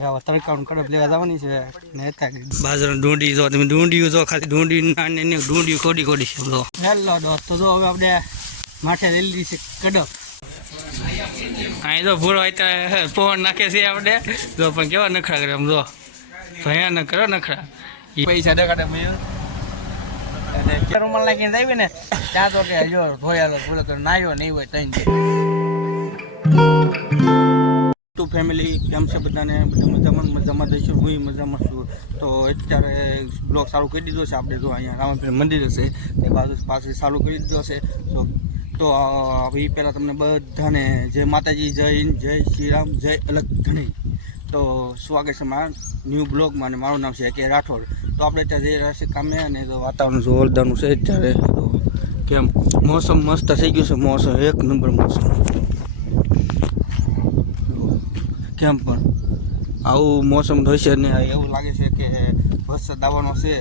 તડકાનું કડપ લેવા જવાની છે ને બાજરો ડુંડી જો તમે ડુંડિયું જો ખાલી ડુંડી નાની ડુંડિયું ખોડી ખોડી છે જો. હેલો દોસ્ત તો જો હવે આપણે માથે લઈ છે કડપ અહીં તો ભૂરો અત્યારે પવન નાખે છે આપણે. જો પણ કેવા નખરા કરે આમ જો. ન કરો નખરા. પૈસા દેખાડે મેં ચાર રૂમાલ નાખીને આવી ને? ત્યાં તો કે જો ધોયાલો ભૂલો નાયો નહીં હોય તઈ ટુ ફેમિલી કેમ છે બધાને? બધા મજામાં? મજામાં જઈશું. હું મજામાં છું. તો અત્યારે બ્લોગ સારું કરી દીધો છે. આપણે જો અહીંયા રામાપીર મંદિર હશે એ બાજુ પાસે સારું કરી દીધો છે. તો તો એ પહેલાં તમને બધાને જય માતાજી, જય હિન્દ, જય શ્રી રામ જય અલગ ધણી. તો સ્વાગત છે મારા ન્યૂ બ્લોગમાં અને મારું નામ છે કે રાઠોડ. તો આપણે ત્યાં જઈ રહ્યા છીએ કામે અને તો વાતાવરણ જોરદારનું છે અત્યારે. તો કેમ? મોસમ મસ્ત થઈ ગયું છે. મોસમ એક નંબર મોસમ. કેમ પણ? આવું મોસમ થશે ને એવું લાગે છે કે વરસાદ આવવાનો છે.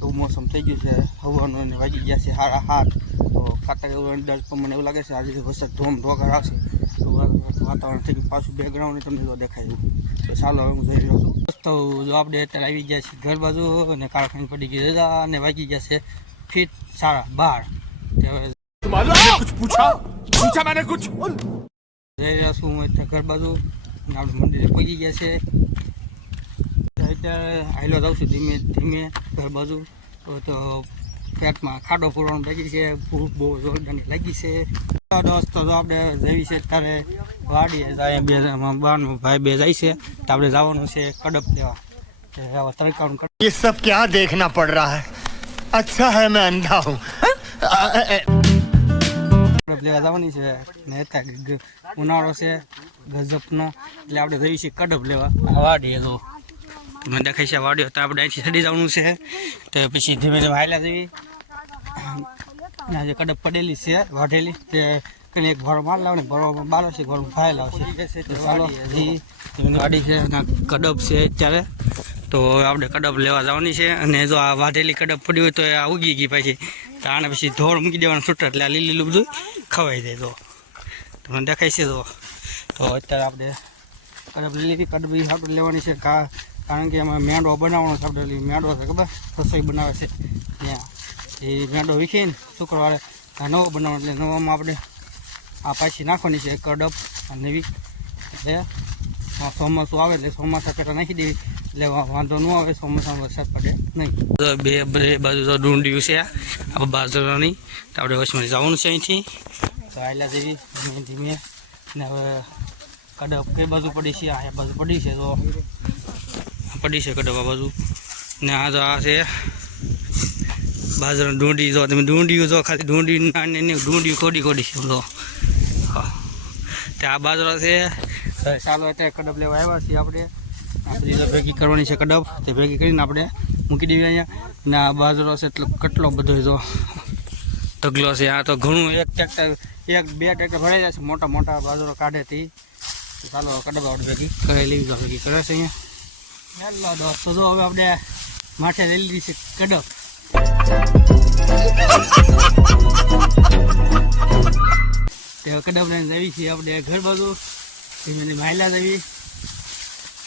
એવું મોસમ થઈ ગયું છે હવાનું અને વાગી ગયા છે હારા હાથ તો ખાતા એવું અંદાજ પણ એવું લાગે છે આજે વરસાદ ધોમ ધોકાર આવશે તો વાતાવરણ થઈ ગયું. પાછું બેકગ્રાઉન્ડ તમને જો દેખાય તો ચાલો હવે હું જોઈ રહ્યો છું. દોસ્તો જો આપણે અત્યારે આવી ગયા છે ઘર બાજુ અને કારખાની પડી ગઈ રજા અને વાગી ગયા છે ફીટ સારા બહાર પૂછા? પૂછા મને કુછ? જઈ રહ્યા છું હું અત્યારે ઘર બાજુ. આપણે મંદિરે પહોંચી ગયા છે અત્યારે હાઈલો જાઉં છું ધીમે ધીમે ઘર બાજુ તો તો પેટમાં ખાડો પૂરવાનું બાકી છે ભૂખ બહુ જોરદારની લાગી છે તો દોસ્તો તો આપણે જઈએ છે ત્યારે વાડીએ જાય બે બારનો ભાઈ બે જાય છે તો આપણે જવાનું છે કડપ લેવા કે આવા તડકાનું કડપ ये सब क्या देखना पड़ रहा है अच्छा है मैं अंधा हूँ કડપ લેવા જવાની છે ને અત્યારે ઉનાળો છે ગજબનો એટલે આપણે જઈએ છીએ કડપ લેવા. વાડીએ તો. મને દેખાય છે વાડીઓ તો આપણે અહીંથી ચડી જવાનું છે. તો પછી ધીમે ધીમે હાલ્યા જઈએ. આજે કડબ પડેલી છે વાઢેલી તે કઈ એક ભરો માર લાવને ભરો બારો છે ભરો ફાયલ આવશે ચાલો વાડી છે કડબ છે અત્યારે. તો હવે આપણે કડબ લેવા જવાની છે. અને જો આ વાઢેલી કડપ પડી હોય તો આ ઉગી ગઈ પછી. આને પછી ધોળ મૂકી દેવાનું છૂટર એટલે આ લીલી બધું ખવાઈ જાય તો. તમને દેખાય છે તો. તો અત્યારે આપણે કડબ લીલી કડબી આપણે લેવાની છે. કા કારણ કે એમાં મેંડો બનાવવાનો છે આપણે. મેંડો છે ખબર? રસોઈ બનાવે છે. ત્યાં. એ મેંડો વીખીને શુક્રવારે નવો બનાવવાનો. એટલે નવામાં આપણે આ પાછી નાખવાની છે કડબ અને નવી એટલે ચોમાસું આવે એટલે ચોમાસા પહેલાં નાખી દેવી. એટલે વાંધો ન આવે ચોમાસામાં વરસાદ પડે. નહીં. બે બે બાજુ તો ડુંડિયું છે. આ બાજરાની. તો આપણે વચમાં જવાનું છે અહીંથી. તો આયલા જેવી ધીમે ધીમે. ને હવે કડપ કઈ બાજુ પડી છે? આ બાજુ પડી છે તો. પડી છે કડપ આ બાજુ. ને આ તો આ છે બાજરા ઢૂંઢી જો તમે ડુંડી જો ખાલી ઢૂંઢી નાની નાની ડુંડી ખોડી ખોડી છે જો. તે આ બાજરો છે. ચાલો અત્યારે કડપ લેવા આવ્યા છીએ આપણે. આપણે ભેગી કરવાની છે કડપ તે ભેગી કરીને આપણે મૂકી દેવી અહીંયા. ને આ બાજરો છે એટલો કેટલો બધો જો ઢગલો છે. આ તો ઘણું એક ટ્રેક્ટર એક બે ટ્રેક્ટર ભરાઈ જાય છે. મોટા મોટા બાજરો કાઢે તે. ચાલો કડબ આપણે ભેગી કરી લેવી ભેગી કરે છે અહીંયા. ચાલો દોસ્તો. જો હવે આપણે માથે લઈ લીધી છે કડબ તે કડપ લઈને જવી છીએ આપણે ઘર બાજુ. ધીમે હાલ્યા જવી.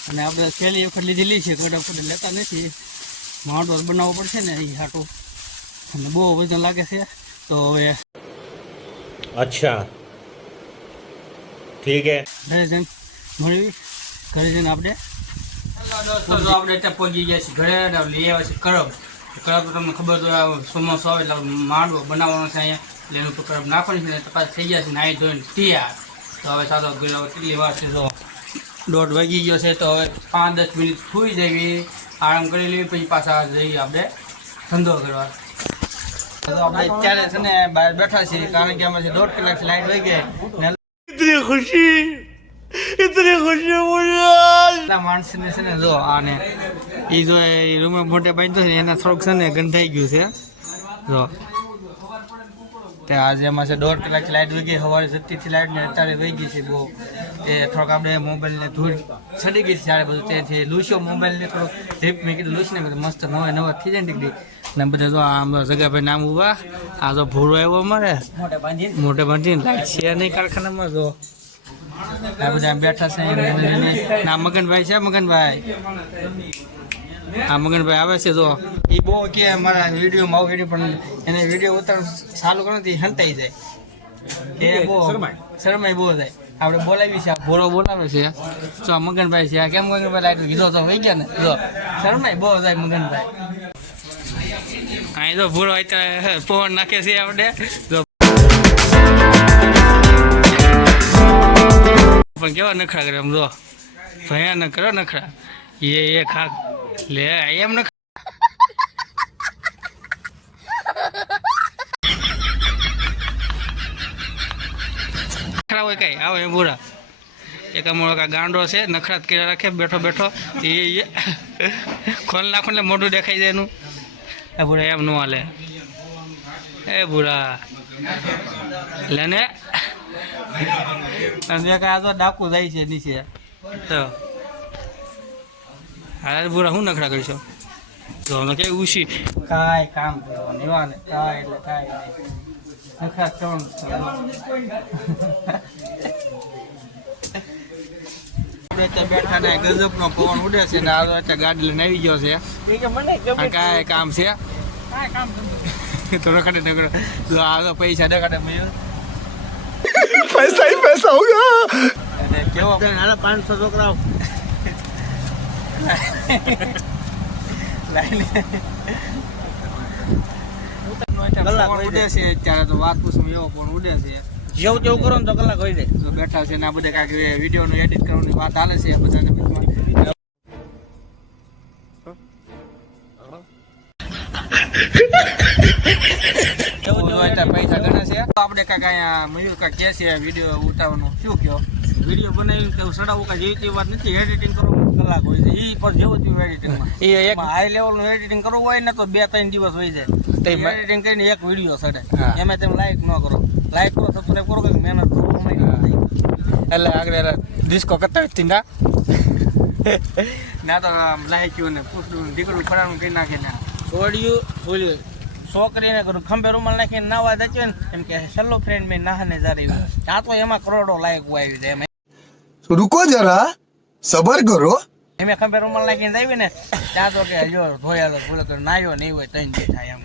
અને આપણે પહેલી વખત લીધેલી છે કોઈ આપણે લેતા નથી. માઉન્ટવર બનાવવો પડશે ને એ હાટું. અને બહુ વજન લાગે છે તો હવે અચ્છા. ઠીક હે ઘરે જઈને મળવી ઘરે જઈને આપણે આપણે અત્યારે પહોંચી ગયા છીએ ઘરે લઈ આવ્યા છીએ કરબ કરબ તમને ખબર તો સોમાસો આવે એટલે માંડવો બનાવવાનો છે અહીંયા. એટલે એનું કરબ નાખવાની છે તપાસ થઈ ગયા છે નાહી ધોઈને તૈયાર. તો હવે સાદો કેટલી વાર છે જો. દોઢ વાગી ગયો છે તો હવે પાંચ દસ મિનિટ સૂઈ જવી આરામ કરી લેવી પછી પાછા જઈએ આપણે ધંધો કરવા. તો આપણે અત્યારે છે ને બહાર બેઠા છીએ કારણ કે અમે દોઢ કલાક લાઈટ વહી ગઈ ઇતની ખુશી ઇતની ખુશી મુજે માણસને છે ને જો આને એ જો એ રૂમે મોટે બાંધ્યો છે એના થોડોક છે ને ગંધાઈ ગયું છે. જો. તે આજે છે દોઢ કલાક લાઇટ વહી ગઈ સવારે જતીથી લાઇટ ને અત્યારે વહી ગઈ છે બહુ. તે થોડોક આપણે મોબાઈલને ધૂળ ચડી ગઈ છે ત્યારે બધું તેથી લૂસ્યો મોબાઈલને થોડોક રીપ મેં કીધું લૂસ ને બધું મસ્ત નવા નવા થઈ જાય ને ને બધા જો આમ જગાભાઈ નામ ઊભા આ તો ભૂરો આવ્યો અમારે. મોટે બાંધીને? લાઈટ છે નહીં કારખાનામાં જો. આ બધા બેઠા છે ના મગનભાઈ છે મગનભાઈ. હા મગનભાઈ આવે છે તો એ બહુ કે મારા વિડીયોમાં આવું વીડિયો પણ એને વીડિયો ઉતાર ચાલુ કરો ને તો હંતાઈ જાય. કે બહુ શરમાઈ બહુ થાય. આપણે બોલાવી છે આ ભોરો બોલાવે છે. તો આ મગનભાઈ છે. આ કેમ મગનભાઈ લાગ્યું? કીધો તો વહી ગયા ને. જો શરમાય બહુ થાય મગનભાઈ. અહીં તો ભૂરો અત્યારે પવન નાખે છે આપણે. જો. પણ કેવા નખરા કરે આમ જો. ભયાનક કરો નખરા. એ એ ખા લે એમ ને નખરા હોય કઈ? આવો એ બુરા. એક અમારો કા ગાંડો છે નખરાત કર્યા રાખે બેઠો બેઠો. એ ખોલ નાખો એટલે મોઢું દેખાઈ જાય એનું. એ ભૂરા એમ ન હાલે. એ ભૂરા લે ને. અને આ તો ડાકુ જાય છે નીચે. તો. હાલ ભૂરા શું નખરા કરશો? તો અમે કે ઉશી કાય કામ કરવા નેવા ને કાય એટલે કાય નખરા ત્રણ બેઠા ને ગજબ નો ઉડે છે ને આરો અત્યારે ગાડી લઈને આવી ગયો છે. કાય કામ છે? તો રખડે તો આગળ પૈસા નખડે મળ્યો. પૈસા પૈસા હોગા કેવો? પાંચસો છોકરાઓ. પવન ઉડે છે અત્યારે તો વાત પૂછું એવો પણ ઉડે છે. જેવું જેવું કરો ને તો કલાક હોય જાય. તો બેઠા છે ને આ બધા કાંઈક વિડીયોનું એડિટ કરવાની વાત હાલે છે બધાને પૈસા ગણે છે. આપડે આપણે કાંઈક અહીંયા મયુર કાંઈક કહે છે વીડિયો ઉઠાવવાનું શું કહો? વીડિયો બનાવીને કે સડાવું કે જેવી તેવી વાત નથી. એડિટિંગ કરવું કલાક હોય છે. એ પણ જેવું તેવું એડિટિંગમાં એ એક હાઈ લેવલનું એડિટિંગ કરવું હોય ને તો બે ત્રણ દિવસ હોય તો જાય એમાં- એડિટિંગ કરીને એક વીડિયો સડે. એમાં તેમ લાઈક ન કરો. લાઈક કરો સબસ્ક્રાઈબ કરો કે મહેનત કરો એટલે આગળ ડિસ્કો કરતા જ ના ના તો લાયક્યું ને પૂછડું દીકરું ફરાનું કરી નાખે ને છોડ્યું છોડ્યું છોકરીને કરું ખંભે રૂમાલ નાખીને નાવા દચ્યો ને. એમ કે સલ્લો ફ્રેન્ડ મેં નાહને જારી આ તો એમાં કરોડો લાયક આવી જાય રૂકો જરા સબર કરો. એમે ખંભે રૂમાલ નાખીને આવી ને ચા તો કે જો ધોયાલો ભૂલો તો નાયો નહીં હોય તઈ જે થાય એમ.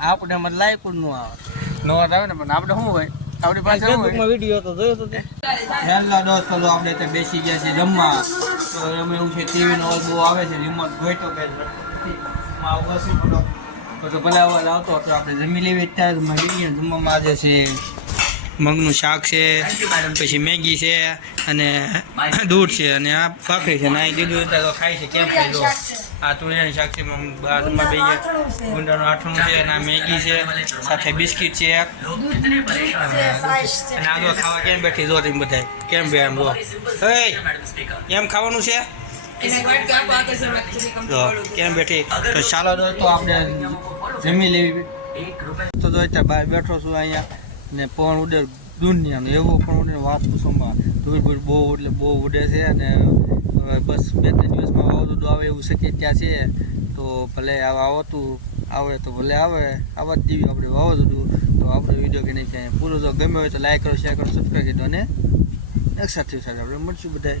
આપણે મત લાયકું નું આવે. નો આવે ને પણ આપણે શું હોય? આપણી પાસે ફેસબુકમાં વીડિયો તો જોયો તો હેલો દોસ્તો આપણે ત્યાં બેસી ગયા છે જમવા. તો એમ એવું છે ટીવી નો બહુ આવે છે રિમોટ ગોઈટો કે માં તો ભલે અવાજ આવતો હતો આપણે જમી લેવી અત્યારે મળી જમવામાં આજે છે મગનું શાક છે પછી મેગી છે અને દૂધ છે અને આ ભાખરી છે. નાઈ દીધું તો ખાય છે. કેમ ખાઈ લો આ તુરિયાનું શાક છે બાજુમાં બે ગુંડાનું આઠણું છે અને આ મેગી છે સાથે બિસ્કિટ છે એક. અને આગળ ખાવા કેમ બેઠી? જો તમે બધા કેમ બે એમ જો. એમ ખાવાનું છે? જો કેમ બેઠી? તો ચાલો દોસ્તો આપણે જમી લેવી. તો જો અત્યારે બહાર બેઠો છું અહીંયા ને પવન ઉડે દુનિયાનું એવું પણ ઉડે વાત પૂછોમાં ધૂળ ભૂળ બહુ એટલે બહુ ઉડે છે અને બસ બે ત્રણ દિવસમાં વાવાઝોડું આવે એવું શક્યતા છે. તો ભલે આવા આવતું આવે તો ભલે આવે આવા જ દીવી આપણે વાવાઝોડું. તો આપણે વીડિયો કે નહીં ક્યાંય. પૂરો જો ગમે હોય તો લાઈક કરો શેર કરો સબસ્ક્રાઈબ કરી દો અને એક સાથે સાથે આપણે મળશું બધાય.